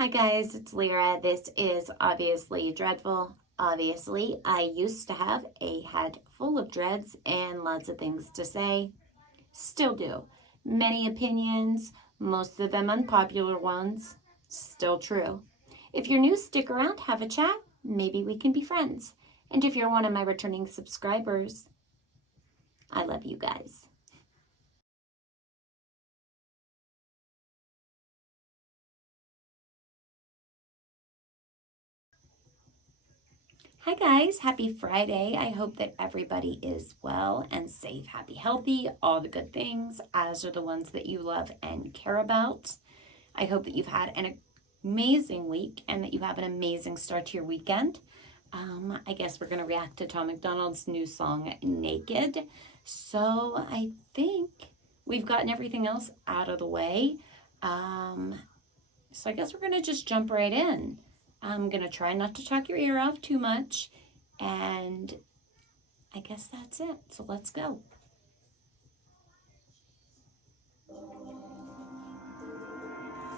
Hi guys, it's Lyra. This is Obviously Dreadful. Obviously, I used to have a head full of dreads and lots of things to say. Still do. Many opinions, most of them unpopular ones. Still true. If you're new, stick around, have a chat. Maybe we can be friends. And if you're one of my returning subscribers, I love you guys. Hi guys, happy Friday. I hope that everybody is well and safe, happy, healthy, all the good things, as are the ones that you love and care about. I hope that you've had an amazing week and that you have an amazing start to your weekend. I guess we're going to react to Tom MacDonald's new song, Naked. So I think we've gotten everything else out of the way. So I guess we're going to just jump right in. I'm going to try not to talk your ear off too much, and I guess that's it. So let's go.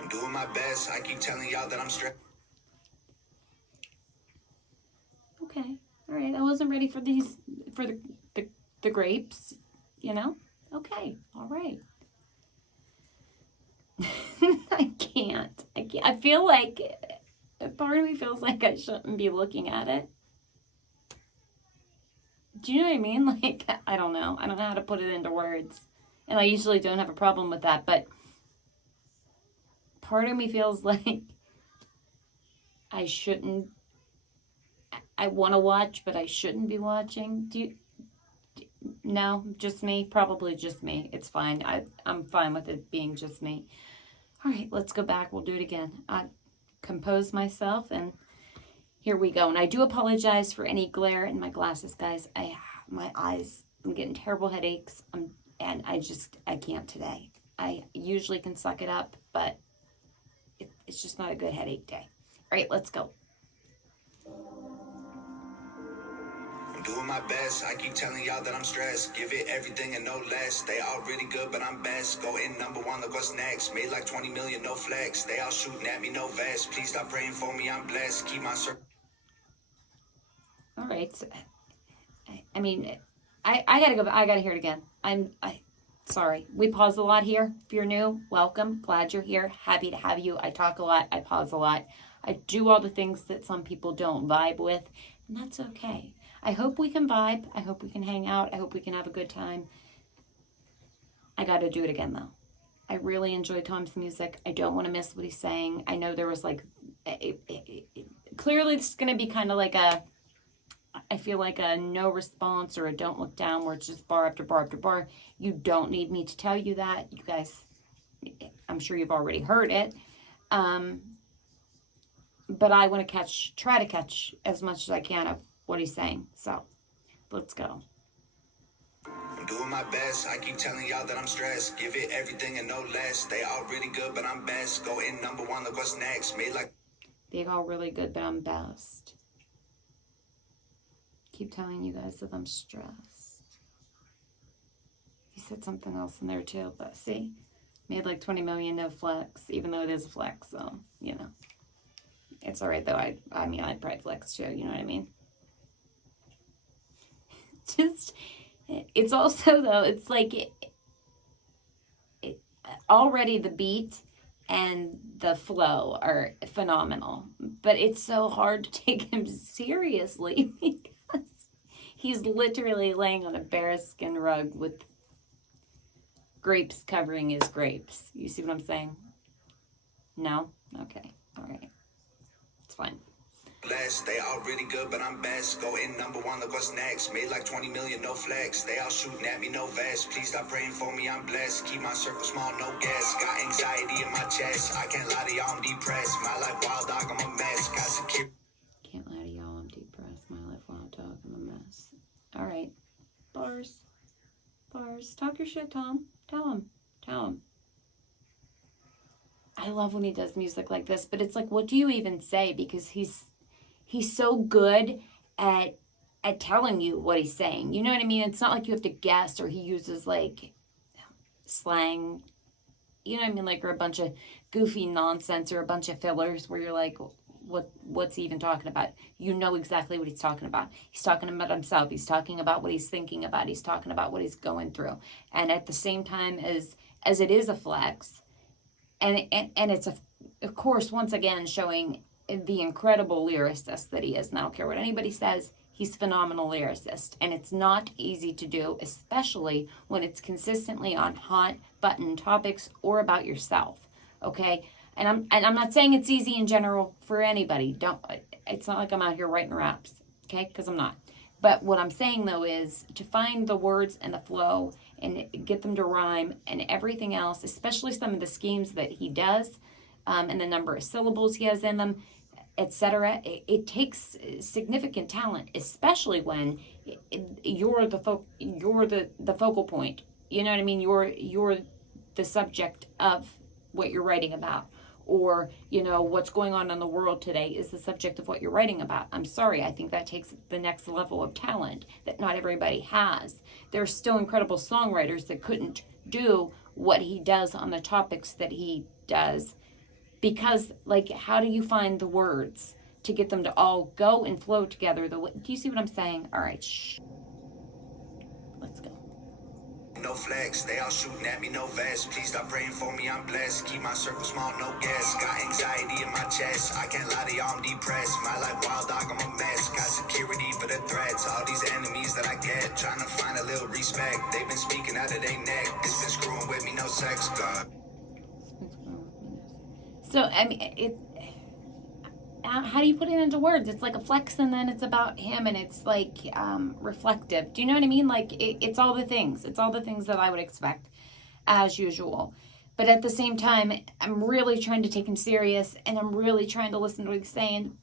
I'm doing my best. I keep telling y'all that I'm stressed. Okay. All right. I wasn't ready for these, for the grapes, you know? Okay. All right. I can't. I feel like, part of me feels like I shouldn't be looking at it. Do you know what I mean? Like, I don't know. I don't know how to put it into words. And I usually don't have a problem with that, but part of me feels like I shouldn't, I want to watch, but I shouldn't be watching. No, just me? Probably just me. It's fine. I'm fine with it being just me. All right, let's go back. We'll do it again. I compose myself, and here we go. And I do apologize for any glare in my glasses, guys. My eyes, I'm getting terrible headaches, and I can't today. I usually can suck it up, but it's just not a good headache day. All right, let's go. I'm doing my best. I keep telling y'all that I'm stressed. Give it everything and no less. They all really good, but I'm best. Go in #1, look what's next. Made like 20 million, no flex. They all shooting at me, no vest. Please stop praying for me, I'm blessed. Keep my circle. All right. I mean, I gotta go. I gotta hear it again. Sorry. We pause a lot here. If you're new, welcome. Glad you're here. Happy to have you. I talk a lot. I pause a lot. I do all the things that some people don't vibe with, and that's okay. I hope we can vibe. I hope we can hang out. I hope we can have a good time. I got to do it again, though. I really enjoy Tom's music. I don't want to miss what he's saying. I know there was like, clearly it's going to be kind of like I feel like a no response or a don't look down where it's just bar after bar after bar. You don't need me to tell you that. You guys, I'm sure you've already heard it. But I want to try to catch as much as I can of what he's saying. So let's go. I'm doing my best. I keep telling y'all that I'm stressed. Give it everything and no less. They all really good, but I'm best. Go in #1, look what's next. Made like. They all really good, but I'm best. Keep telling you guys that I'm stressed. He said something else in there too, but see, made like 20 million, no flex, even though it is a flex, so, you know. It's all right, though. I mean, I'd probably flex too, you know what I mean? Just, it's also, though, it's like, already the beat and the flow are phenomenal, but it's so hard to take him seriously because he's literally laying on a bearskin rug with grapes covering his grapes. You see what I'm saying? No? Okay. All right. It's fine. Blessed. They all really good, but I'm best. Go in #1, look what's next. Made like 20 million, no flex. They all shooting at me, no vest. Please stop praying for me, I'm blessed. Keep my circle small, no guess. Got anxiety in my chest. I can't lie to y'all, I'm depressed. My life wild dog, I'm a mess. Got security. Can't lie to y'all, I'm depressed. My life wild dog, I'm a mess. All right. Bars. Bars. Talk your shit, Tom. Tell him. Tell him. I love when he does music like this, but it's like, what do you even say? Because he's so good at telling you what he's saying. You know what I mean? It's not like you have to guess, or he uses like slang. You know what I mean? Like, or a bunch of goofy nonsense or a bunch of fillers where you're like, what's he even talking about? You know exactly what he's talking about. He's talking about himself. He's talking about what he's thinking about. He's talking about what he's going through. And at the same time as it is a flex, and it's of course, once again, showing the incredible lyricist that he is. And I don't care what anybody says, he's a phenomenal lyricist. And it's not easy to do, especially when it's consistently on hot button topics or about yourself. Okay? And I'm not saying it's easy in general for anybody. It's not like I'm out here writing raps, okay? Because I'm not. But what I'm saying though is to find the words and the flow and get them to rhyme and everything else, especially some of the schemes that he does, and the number of syllables he has in them, etc. It takes significant talent, especially when you're the focal point. You know what I mean? You're the subject of what you're writing about. Or, you know, what's going on in the world today is the subject of what you're writing about. I'm sorry, I think that takes the next level of talent that not everybody has. There are still incredible songwriters that couldn't do what he does on the topics that he does. Because, like, how do you find the words to get them to all go and flow together? Do you see what I'm saying? All right, let's go. No flex, they all shooting at me, no vest. Please stop praying for me, I'm blessed. Keep my circle small, no guess. Got anxiety in my chest, I can't lie to y'all, I'm depressed. My life wild dog, I'm a mess. Got security for the threats, all these enemies that I get. Trying to find a little respect, they've been speaking out of their neck. It's been screwing with me, no sex, God. So, I mean, how do you put it into words? It's like a flex and then it's about him and it's like reflective. Do you know what I mean? Like it's all the things. It's all the things that I would expect as usual. But at the same time, I'm really trying to take him serious and I'm really trying to listen to what he's saying.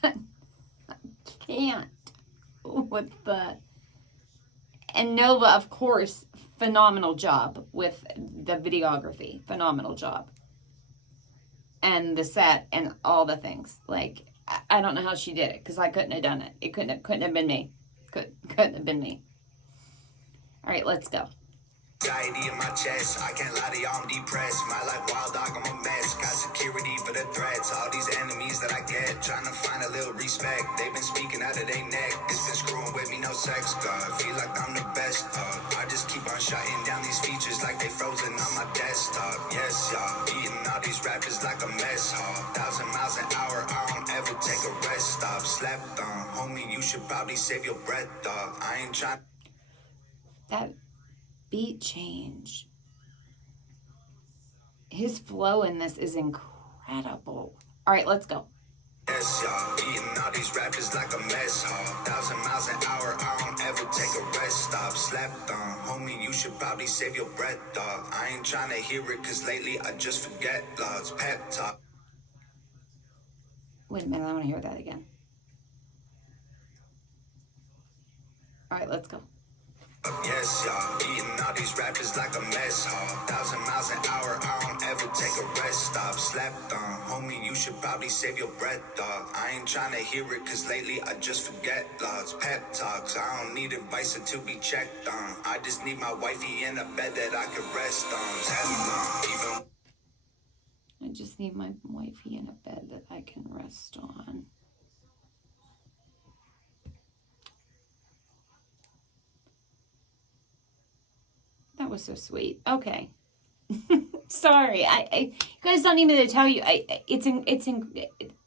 But I can't with the... And Nova, of course, phenomenal job with the videography. Phenomenal job. And the set and all the things. Like, I don't know how she did it because I couldn't have done it. It couldn't have been me. Couldn't have been me. All right, let's go. Anxiety in my chest, I can't lie to y'all, I'm depressed. My life wild dog, I'm a mess. Got security for the threats, all these enemies that I get. Trying to find a little respect, they've been speaking out of their neck. It's been screwing with me, no sex, God. Feel like I'm the best, I just keep on shutting down these features like they frozen on my desktop. Yes, y'all, eating all these rappers like a mess hall. 1,000 miles an hour, I don't ever take a rest stop. Slept on, homie, you should probably save your breath, dog. I ain't trying. That beat change. His flow in this is incredible. All right, let's go. Yes, y'all, eating all these rappers like a mess hall. 1,000 miles an hour, I don't ever take a rest stop. Slept on, homie, you should probably save your breath, dog. I ain't trying to hear it, cause lately I just forget logs. Pep talk. Wait a minute, I want to hear that again. All right, let's go. Yes, y'all, eating all these rappers like a mess hall. 1,000 miles an hour, I don't ever take a rest stop. Slept on, homie, you should probably save your breath, dog. I ain't trying to hear it, cause lately I just forget logs. Pep talks, I don't need advice to be checked on. I just need my wifey in a bed that I can rest on. Teflon, even I just need my wifey in a bed that I can rest on. That was so sweet. Okay. Sorry. You guys don't need me to tell you.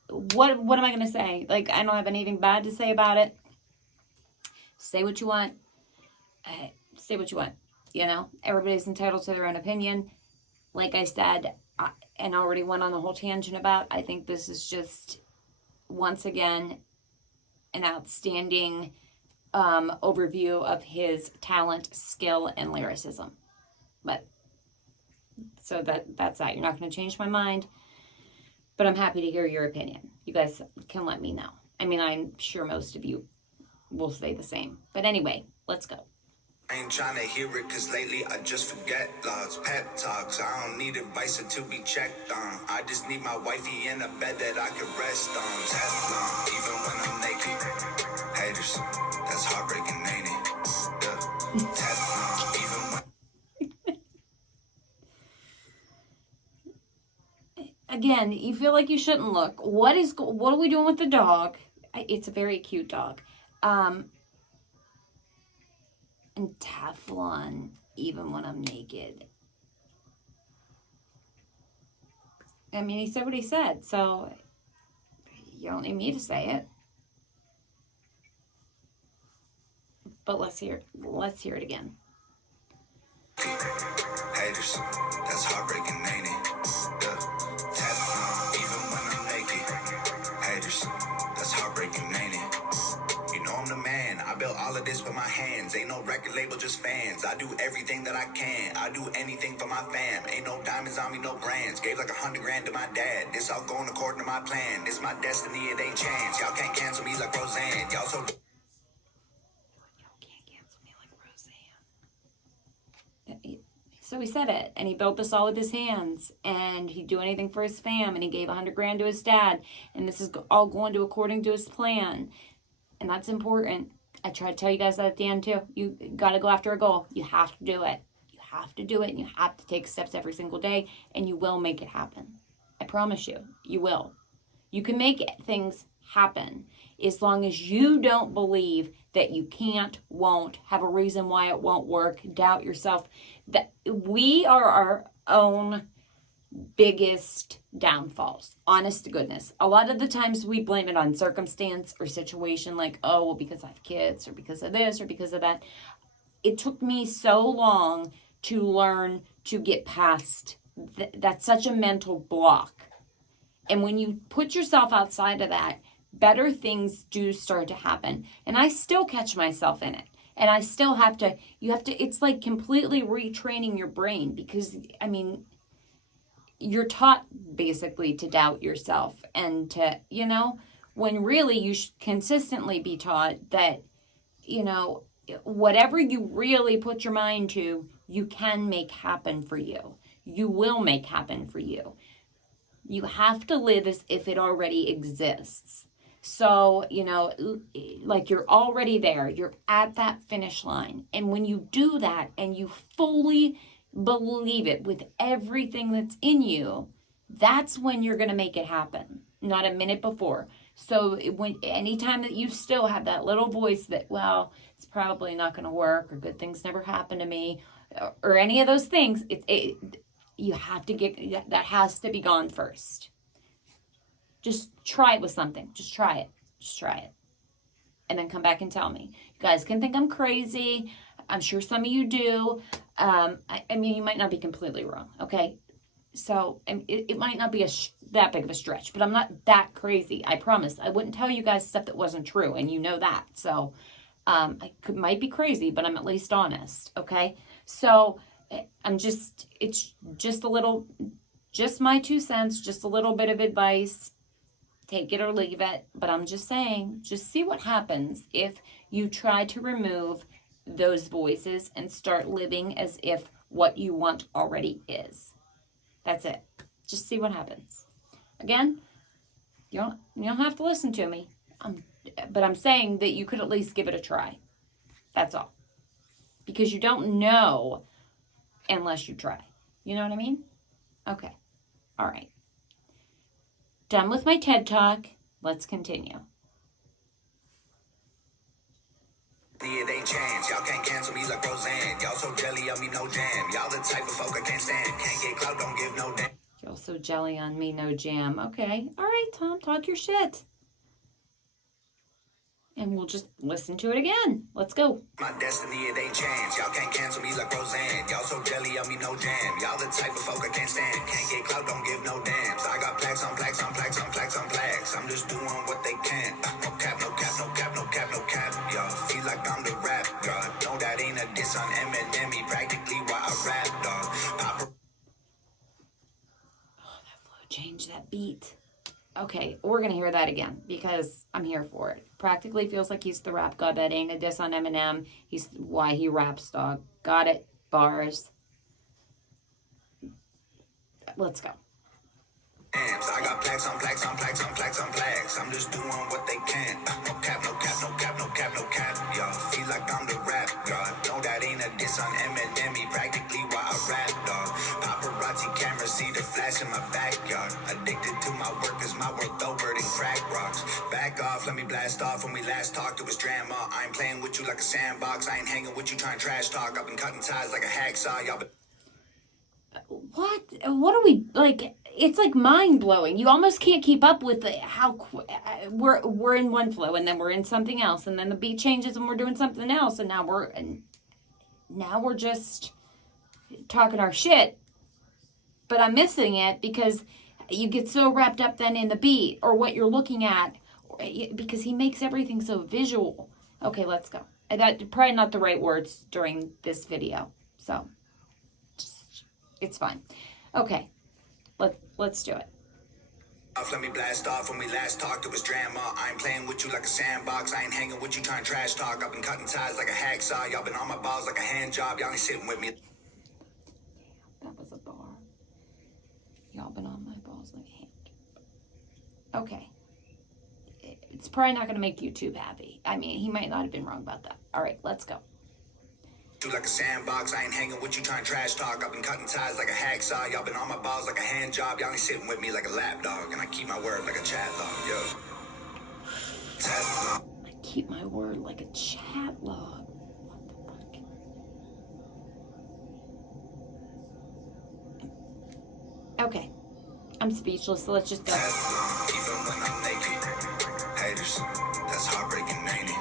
What am I going to say? Like, I don't have anything bad to say about it. Say what you want. Say what you want. You know, everybody's entitled to their own opinion. Like I said, and already went on the whole tangent about, I think this is just, once again, an outstanding overview of his talent, skill, and lyricism. But so that's that. You're not going to change my mind, but I'm happy to hear your opinion. You guys can let me know. I mean, I'm sure most of you will say the same. But anyway, let's go. I ain't trying to hear it, cause lately I just forget logs. Pep talks, I don't need advice to be checked on. I just need my wifey in a bed that I can rest on. Teflon, even when I'm naked. Haters, that's heartbreaking, ain't it? Yeah. Teflon, even when... again, you feel like you shouldn't look. What are we doing with the dog? It's a very cute dog. And Teflon, even when I'm naked. I mean, he said what he said, so you don't need me to say it. But let's hear it again. Haters, that's heartbreaking, ain't it? Teflon, even when I'm naked. Haters, that's heartbreaking, ain't it? You know I'm the man. I built all of this with my hands. Ain't no record label, just fans. I do everything that I can. I do anything for my fam. Ain't no diamonds on me, no brands. Gave like $100 grand to my dad. This all going according to my plan. This my destiny, it ain't chance. Y'all can't cancel me like Roseanne. Y'all so. So he said it, and he built this all with his hands, and he'd do anything for his fam, and he gave $100 grand to his dad, and this is all going to according to his plan, and that's important. I try to tell you guys that at the end too. You got to go after a goal. You have to do it. You have to do it, and you have to take steps every single day, and you will make it happen. I promise you, you will. You can make things happen as long as you don't believe that you can't, won't, have a reason why it won't work, doubt yourself. That we are our own biggest downfalls, honest to goodness. A lot of the times we blame it on circumstance or situation, like, oh, well, because I have kids, or because of this, or because of that. It took me so long to learn to get past that's such a mental block. And when you put yourself outside of that, better things do start to happen. And I still catch myself in it. And I still have to, it's like completely retraining your brain, because, I mean, you're taught basically to doubt yourself and to, when really you should consistently be taught that, whatever you really put your mind to, you can make happen for you. You will make happen for you. You have to live as if it already exists. So, like you're already there. You're at that finish line. And when you do that and you fully believe it with everything that's in you, that's when you're going to make it happen, not a minute before. So anytime that you still have that little voice that, well, it's probably not going to work, or good things never happen to me, or any of those things, you have to that has to be gone first. Just try it with something. Just try it. And then come back and tell me. You guys can think I'm crazy. I'm sure some of you do. I mean, you might not be completely wrong, okay? So it might not be that big of a stretch, but I'm not that crazy. I promise. I wouldn't tell you guys stuff that wasn't true, and you know that. So might be crazy, but I'm at least honest, okay? So it's just a little, just my 2 cents, just a little bit of advice. Take it or leave it. But I'm just saying, just see what happens if you try to remove those voices and start living as if what you want already is. That's it. Just see what happens. Again, you don't have to listen to me. But I'm saying that you could at least give it a try. That's all. Because you don't know unless you try. You know what I mean? Okay. All right. Done with my TED Talk. Let's continue. It ain't chance. Y'all can't cancel me like Roseanne. Y'all so jelly on me, no jam. Y'all the type of folk I can't stand. Can't get clout, don't give no damn. Y'all so jelly on me, no jam. Okay. All right, Tom, talk your shit. And we'll just listen to it again. Let's go. My destiny, it ain't chance. Y'all can't cancel me like Roseanne. Y'all so jelly on me, no jam. Y'all the type of folk I can't stand. Can't get clout, don't give no damns. I got plaques on plaques on plaques on plaques on plaques. I'm just doing what they can. No cap, no cap, no cap, no cap, no cap. Y'all feel like I'm the rap god. No, that ain't a diss on Eminem. He practically why I rap, dog. That flow changed that beat. Okay, we're going to hear that again because I'm here for it. Practically feels like he's the rap god. That ain't a diss on Eminem. He's why he raps, dog. Got it. Bars. Let's go. I got plaques on plaques on plaques on plaques on plaques. I'm just doing what they can. No cap, no cap, no cap, no cap, no cap. Y'all feel like I'm the rap god. No, that ain't a diss on Eminem. He practically why I rap, dog. Paparazzi cameras see the flash in my backyard. Addicted world over than crack rocks. Back off, let me blast off. When we last talked, it was drama. I ain't playing with you like a sandbox. I ain't hanging with you trying trash talk. I've been cutting ties like a hacksaw. Y'all been... What are we, like, it's like mind-blowing. You almost can't keep up with how we're in one flow, and then we're in something else, and then the beat changes and we're doing something else, and now we're just talking our shit. But I'm missing it because you get so wrapped up then in the beat or what you're looking at, because he makes everything so visual. Okay, let's go. That probably not the right words during this video, so it's fine. Okay, let's do it. Let me blast off. When we last talked, it was drama. I ain't playing with you like a sandbox. I ain't hanging with you trying trash talk. I've been cutting ties like a hacksaw. Y'all been on my balls like a hand job. Y'all ain't sitting with me. That was a bar. Y'all been on my balls like a hand job. Okay. It's probably not going to make YouTube happy. I mean, he might not have been wrong about that. All right, let's go. Like a sandbox, I ain't hanging with you trying trash talk. I've been cutting ties like a hacksaw. Y'all been on my balls like a hand job. Y'all ain't sitting with me like a lapdog. And I keep my word like a chat log, yo. I keep my word like a chat log. What the fuck? Okay. I'm speechless, so let's just go. Even when I'm naked. Haters, that's heartbreaking, ain't it?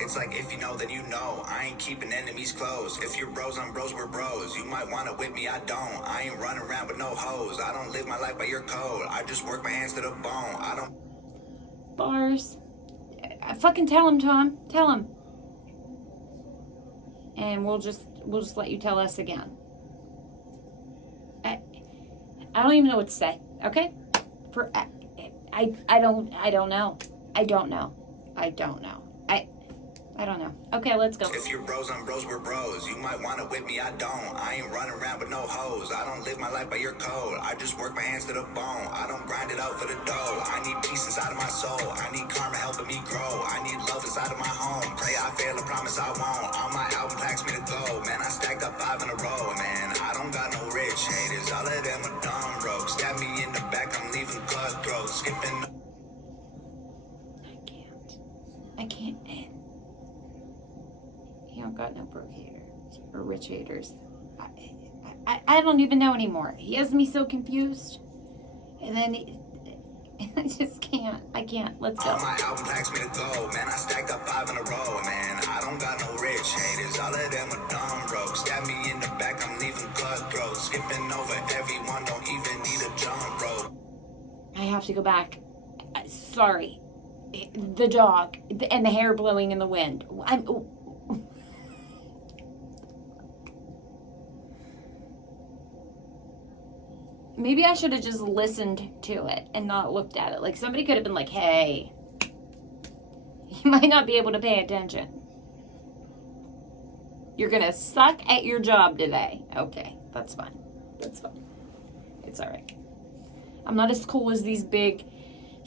It's like if you know, then you know. I ain't keeping enemies close. If you're bros, I'm bros, we're bros. You might wanna whip me, I don't. I ain't running around with no hoes. I don't live my life by your code. I just work my hands to the bone. I don't... Bars. I fucking tell him, Tom. Tell him. And we'll just let you tell us again. I don't even know what to say. Okay? I don't know. I don't know. I don't know. Okay, let's go. If you're bros, I'm bros, we're bros. You might want to whip me, I don't. I ain't running around with no hoes. I don't live my life by your code. I just work my hands to the bone. I don't grind it out for the dough. I need peace inside of my soul. I need karma helping me grow. I need love inside of my home. Pray I fail, I promise I won't. All my album packs me to go. Man, I stacked up 5 in a row. Man, I don't got no rich haters. All of them are dumb broke. Stab me in the back, I'm leaving cutthroat. Skipping. I can't. You don't got no broke haters or rich haters. I don't even know anymore. He has me so confused. And then I just can't. I can't. Let's go. All my album packs me to go. Man, I stacked up 5 in a row. Man, I don't got no rich haters. All of them are dumb broke. Stab me in the back, I'm leaving cutthroat. Skipping over everyone, don't even need a jump rope. I have to go back. Sorry. The dog and the hair blowing in the wind. Maybe I should have just listened to it and not looked at it. Like, somebody could have been like, hey, you might not be able to pay attention. You're going to suck at your job today. Okay, that's fine. That's fine. It's all right. I'm not as cool as these big,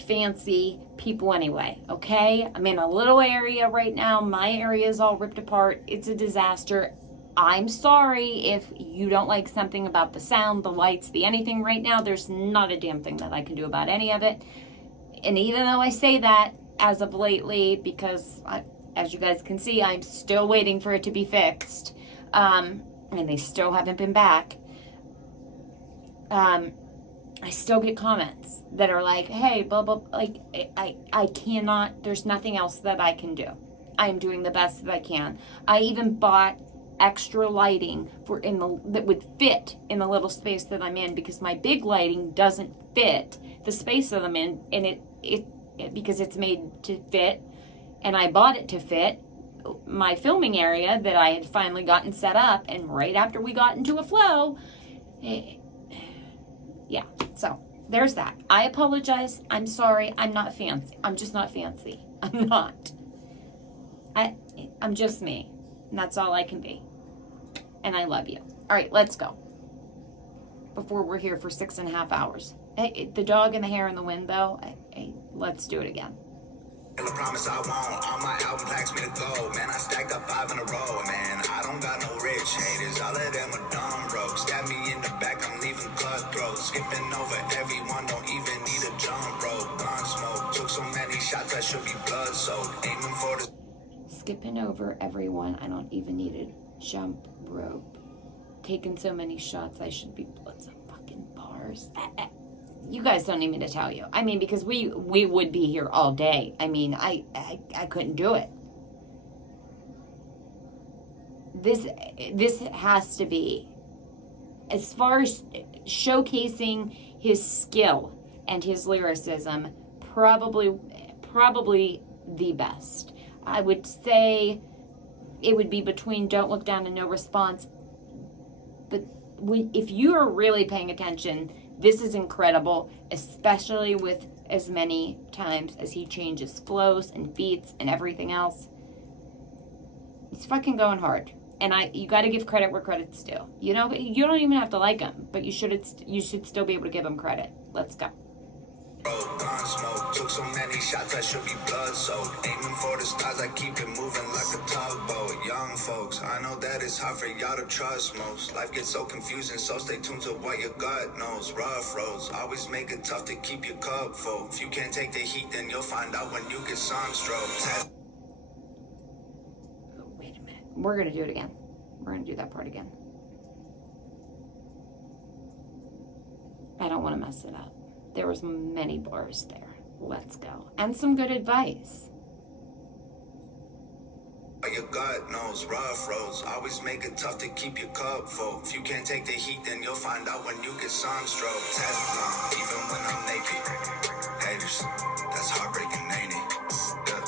fancy people anyway, okay? I'm in a little area right now. My area is all ripped apart. It's a disaster. I'm sorry if you don't like something about the sound, the lights, the anything right now. There's not a damn thing that I can do about any of it. And even though I say that as of lately, because as you guys can see, I'm still waiting for it to be fixed. And they still haven't been back. I still get comments that are like, hey, blah, blah, like, I cannot, there's nothing else that I can do. I am doing the best that I can. I even bought extra lighting that would fit in the little space that I'm in, because my big lighting doesn't fit the space that I'm in, and it because it's made to fit, and I bought it to fit my filming area that I had finally gotten set up, and right after we got into a flow, yeah, so there's that. I apologize. I'm sorry. I'm not fancy. I'm just not fancy. I'm not. I'm just me, and that's all I can be. And I love you. All right, let's go. Before we're here for 6.5 hours. Hey, the dog and the hair in the wind, though. Hey, let's do it again. I promise I won't. All my album packs me to go. Man, I stacked up 5 in a row. Man, I don't got no rich skipping over everyone. I don't even need a jump rope. Taking so many shots, I should be put some fucking bars. You guys don't need me to tell you. I mean, because we would be here all day. I mean, I couldn't do it. This has to be, as far as showcasing his skill and his lyricism, probably the best. I would say it would be between Don't Look Down and No Response. But if you are really paying attention, this is incredible, especially with as many times as he changes flows and beats and everything else. It's fucking going hard. And you got to give credit where credit's due. You know, you don't even have to like him, but you should still be able to give him credit. Let's go. Gun smoke, took so many shots I should be blood soaked. Aiming for the stars, I keep it moving like a tugboat. Young folks, I know that it's hard for y'all to trust most. Life gets so confusing, so stay tuned to what your gut knows. Rough roads always make it tough to keep your cup full. If you can't take the heat, then you'll find out when you get sunstroke. Wait a minute. We're going to do it again. We're going to do that part again. I don't want to mess it up. There was many bars there. Let's go. And some good advice. Your gut knows rough roads always make it tough to keep your cup full. If you can't take the heat, then you'll find out when you get sunstroke. Teflon, even when I'm naked. Haters, that's heartbreaking, ain't it? Yeah.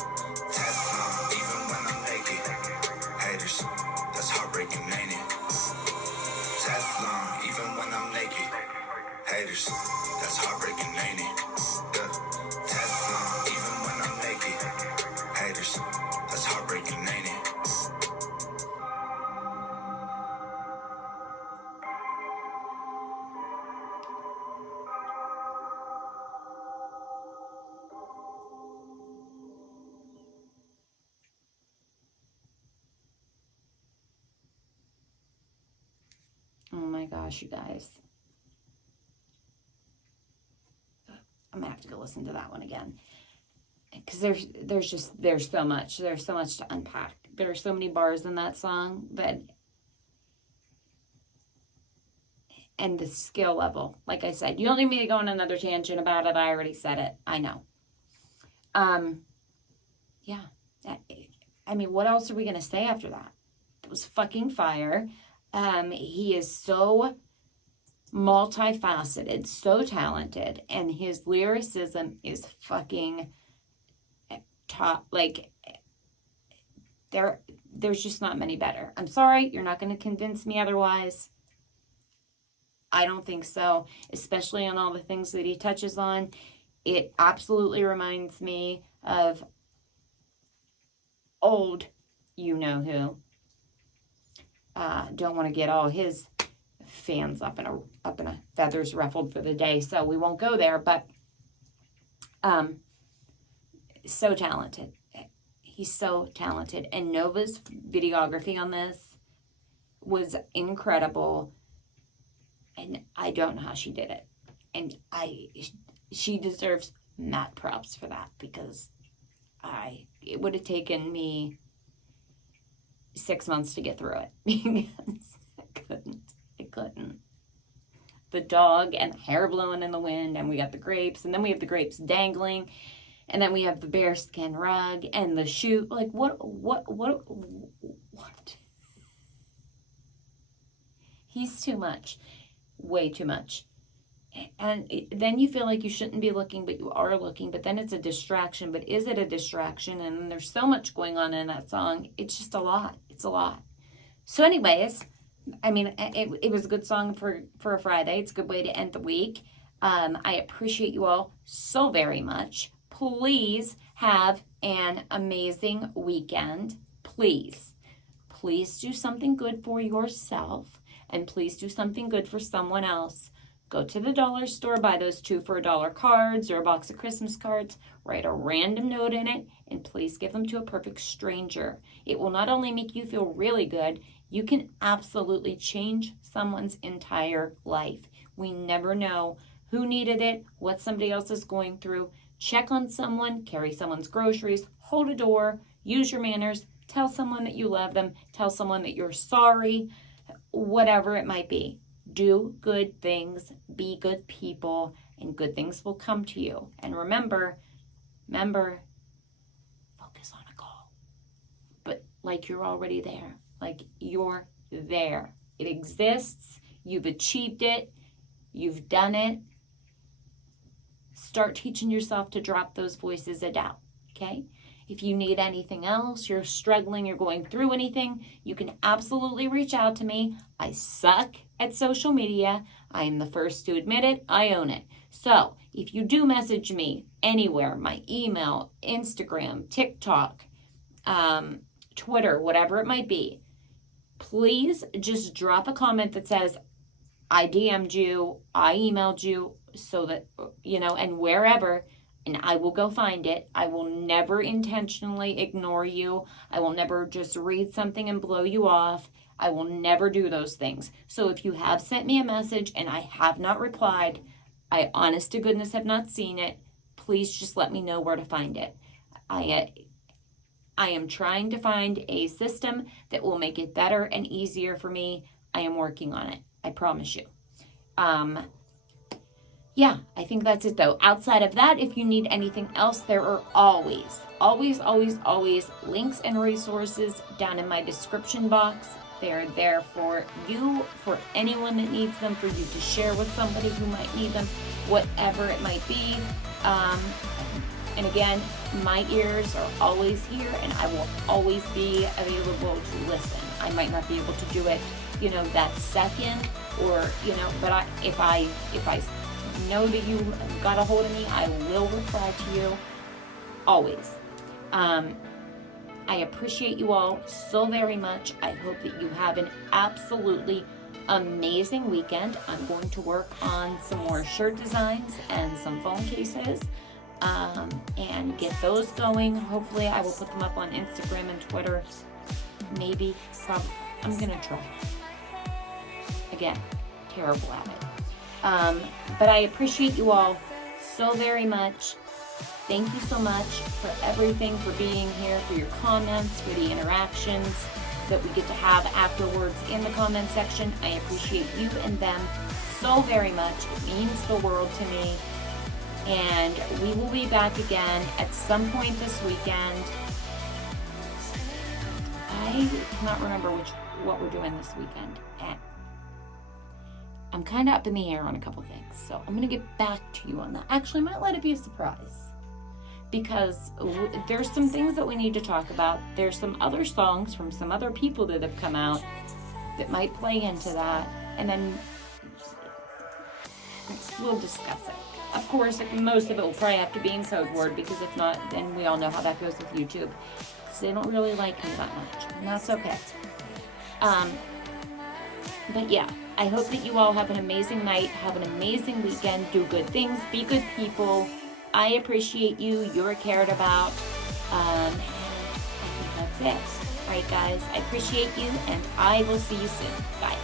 Teflon, even when I'm naked. Haters, that's heartbreaking, ain't it? Teflon, even when I'm naked. Haters, that's heartbreaking, ain't it? Yeah. Teflon, even when I'm naked. Haters, that's heartbreaking, ain't it? Oh my gosh, you guys. I'm gonna have to go listen to that one again, because there's so much to unpack. There are so many bars in that song and the skill level. Like I said, you don't need me to go on another tangent about it. I already said it. I know. Yeah. I mean, what else are we gonna say after that? It was fucking fire. He is so multifaceted, so talented, and his lyricism is fucking top. Like, there's just not many better. I'm sorry, you're not going to convince me otherwise. I don't think so, especially on all the things that he touches on. It absolutely reminds me of old you-know-who. Don't want to get all his fans up in a feathers ruffled for the day, so we won't go there, but so talented. He's so talented, and Nova's videography on this was incredible, and I don't know how she did it, and she deserves mad props for that, because it would have taken me 6 months to get through it, because I couldn't. The dog and the hair blowing in the wind, and we got the grapes, and then we have the grapes dangling, and then we have the bearskin rug and the shoe. Like, what? He's too much. Way too much. And then you feel like you shouldn't be looking, but you are looking, but then it's a distraction. But is it a distraction? And there's so much going on in that song. It's just a lot. It's a lot. So anyways, I mean, it was a good song for a Friday. It's a good way to end the week. I appreciate you all so very much. Please have an amazing weekend. Please do something good for yourself, and please do something good for someone else. Go to the dollar store, buy those 2 for $1 cards or a box of Christmas cards, write a random note in it, and please give them to a perfect stranger. It will not only make you feel really good, you can absolutely change someone's entire life. We never know who needed it, what somebody else is going through. Check on someone, carry someone's groceries, hold a door, use your manners, Tell someone that you love them. Tell someone that you're sorry. Whatever it might be. Do good things. Be good people. And good things will come to you. And remember, focus on a goal. But like you're already there. Like you're there. It exists. You've achieved it. You've done it. Start teaching yourself to drop those voices of doubt, okay? If you need anything else, you're struggling, you're going through anything, you can absolutely reach out to me. I suck at social media. I am the first to admit it. I own it. So if you do message me anywhere, my email, Instagram, TikTok, Twitter, whatever it might be, please just drop a comment that says, I DM'd you, I emailed you, so that, and wherever, and I will go find it. I will never intentionally ignore you. I will never just read something and blow you off. I will never do those things. So if you have sent me a message and I have not replied, I honest to goodness have not seen it, please just let me know where to find it. I am trying to find a system that will make it better and easier for me. I am working on it. I promise you. Yeah, I think that's it though. Outside of that, if you need anything else, there are always links and resources down in my description box. They're there for you, for anyone that needs them, for you to share with somebody who might need them, whatever it might be. And again, my ears are always here and I will always be available to listen. I might not be able to do it, that second, or, but if I know that you got a hold of me, I will reply to you always. I appreciate you all so very much. I hope that you have an absolutely amazing weekend. I'm going to work on some more shirt designs and some phone cases, and get those going. Hopefully I will put them up on Instagram and Twitter. Maybe, probably, I'm gonna try. Again, terrible at it. But I appreciate you all so very much. Thank you so much for everything, for being here, for your comments, for the interactions that we get to have afterwards in the comment section. I appreciate you and them so very much. It means the world to me. And we will be back again at some point this weekend. I cannot remember what we're doing this weekend. I'm kind of up in the air on a couple things, so I'm going to get back to you on that. Actually, I might let it be a surprise, because there's some things that we need to talk about. There's some other songs from some other people that have come out that might play into that, and then we'll discuss it. Of course, most of it will probably have to be in code word, because if not, then we all know how that goes with YouTube. Because they don't really like me that much, and that's okay. But yeah, I hope that you all have an amazing night, have an amazing weekend, do good things, be good people. I appreciate you, you're cared about. And I think that's it. Alright guys, I appreciate you, and I will see you soon. Bye.